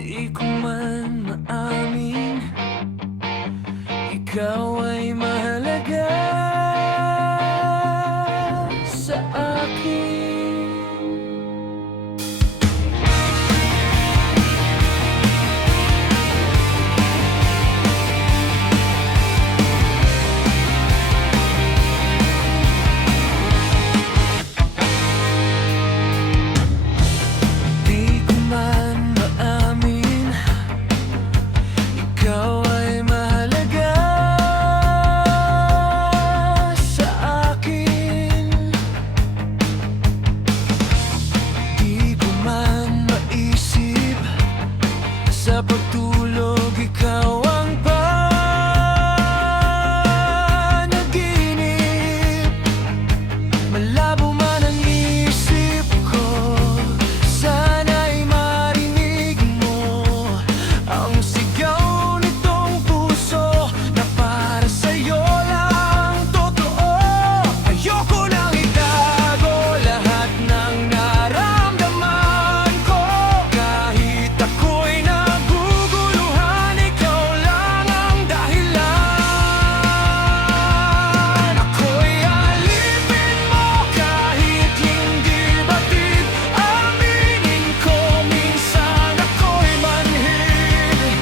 Di ko man maamin, ikaw ay mahalaga sa akin. Di ko man maamin, ikaw ay mahalaga sa akin. Di ko man maisip, sa pagtulog ikaw ang panaginip. Malabo man ang isip ko, sana'y marinig mo ang sigaw nitong puso na para sa'yo lang totoo. Ayoko nang itago lahat ng naramdaman ko. Kahit ako'y naguguluhan, ikaw lang ang dahilan. Ako'y alipin mo kahit hindi batid. Aminin ko minsan ako'y manhid.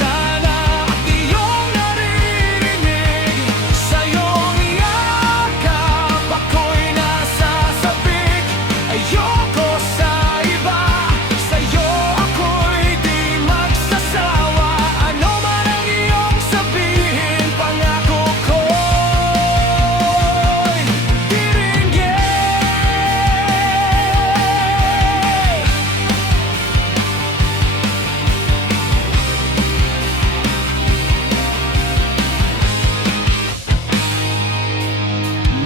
Sana at iyong naririnig, sa iyong yakap ako'y nasasabik. Ayoko sa iba, sa'yo ako'y di magsasawa. Ano man ang iyong sabihin, pangako ko'y diringgin.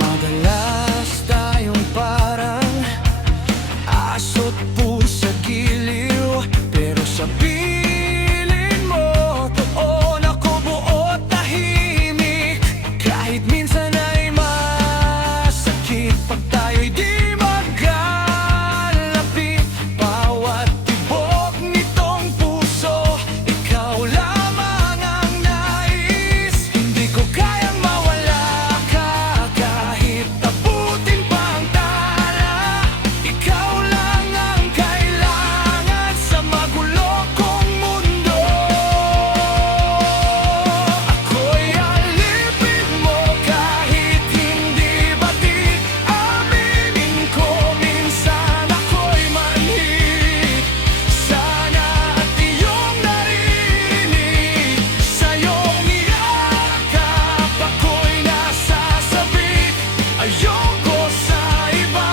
Madalas tayong parang aso't pusa giliw, pero sa piling mo doon ako buo't tahimik. Kahit minsan ay masakit pag tayo'y di magkalapit. Bawat tibok nitong puso, ikaw lamang ang nais. Hindi ko kayang mawala ka kahit taputin pang tala. Ikaw lang ang kailangan sa magulo kong mundo. Ako'y alipin mo kahit hindi batid. Aminin ko minsan ako'y manhid. Sana at iyong naririnig, sa iyong yakap ako'y nasasabik. Ayoko sa iba,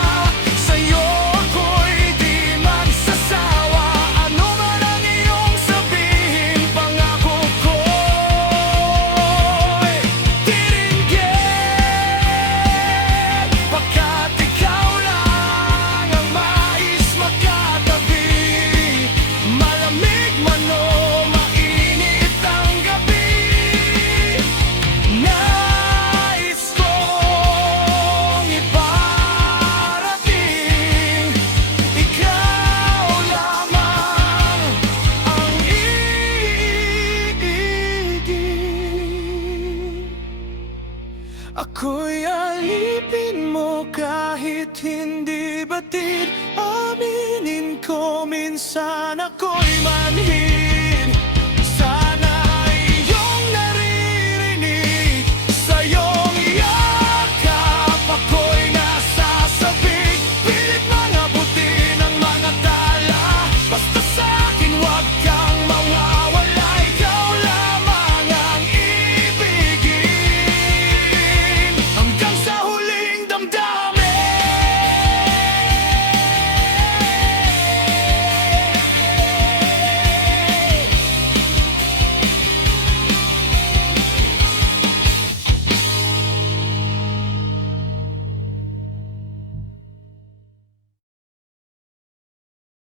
sa'yo ako'y di magsasawa. Ano man ang iyong sabihin, pangako ko'y diringgin. Pagkat ikaw lang ang mais magkatabi. Malamig man o mainit ang gabi, nais kong iparating. Ikaw lamang ang iibigin. Ako'y alipin mo kahit hindi batid. Aminin ko minsan ako'y manhid.